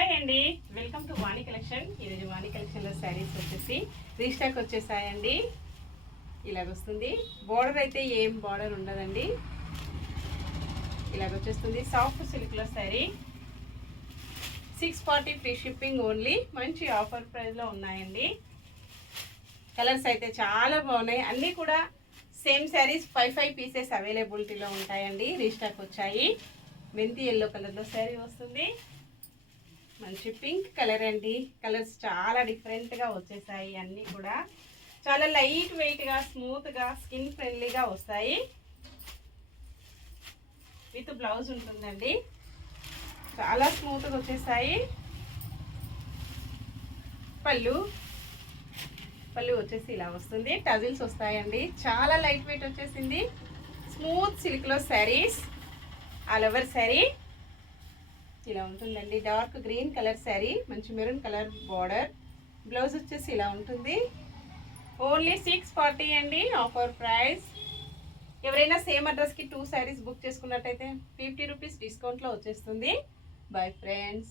Hi అండి, welcome to Vani collection. ఈరోజు వాణి కలెక్షన్లో శారీస్ వచ్చేసి రీస్టాక్ వచ్చేసాయండి. ఇలాగొస్తుంది. బార్డర్ అయితే ఏం బార్డర్ ఉండదండి, ఇలాగొచ్చేస్తుంది. సాఫ్ట్ సిల్క్లో శారీ 640 ఫ్రీ షిప్పింగ్ ఓన్లీ. మంచి ఆఫర్ ప్రైస్లో ఉన్నాయండి. కలర్స్ అయితే చాలా బాగున్నాయి. అన్నీ కూడా సేమ్ శారీస్ 5 పీసెస్ అవైలబిలిటీలో ఉంటాయండి. రీస్టాక్ వచ్చాయి. మెంతి ఎల్లో కలర్లో శారీ వస్తుంది. మంచి పింక్ కలర్ అండి. కలర్స్ చాలా డిఫరెంట్గా వచ్చేసాయి. అన్నీ కూడా చాలా లైట్ వెయిట్గా, స్మూత్గా, స్కిన్ ఫ్రెండ్లీగా వస్తాయి. విత్ బ్లౌజ్ ఉంటుందండి. చాలా స్మూత్గా వచ్చేసాయి. పళ్ళు వచ్చేసి ఇలా వస్తుంది. టజిల్స్ వస్తాయండి. చాలా లైట్ వెయిట్ వచ్చేసింది. స్మూత్ సిల్క్లో శారీస్. ఆల్ ఓవర్ శారీ ఇలా ఉంటుందండి. డార్క్ గ్రీన్ కలర్ శారీ, మంచి మెరూన్ కలర్ బార్డర్. బ్లౌజ్ వచ్చేసి ఇలా ఉంటుంది. ఓన్లీ 640 అండి, ఆఫర్ ప్రైస్. ఎవరైనా సేమ్ అడ్రస్కి 2 శారీస్ బుక్ చేసుకున్నట్టయితే 50 రూపీస్ డిస్కౌంట్లో వచ్చేస్తుంది. Bye friends.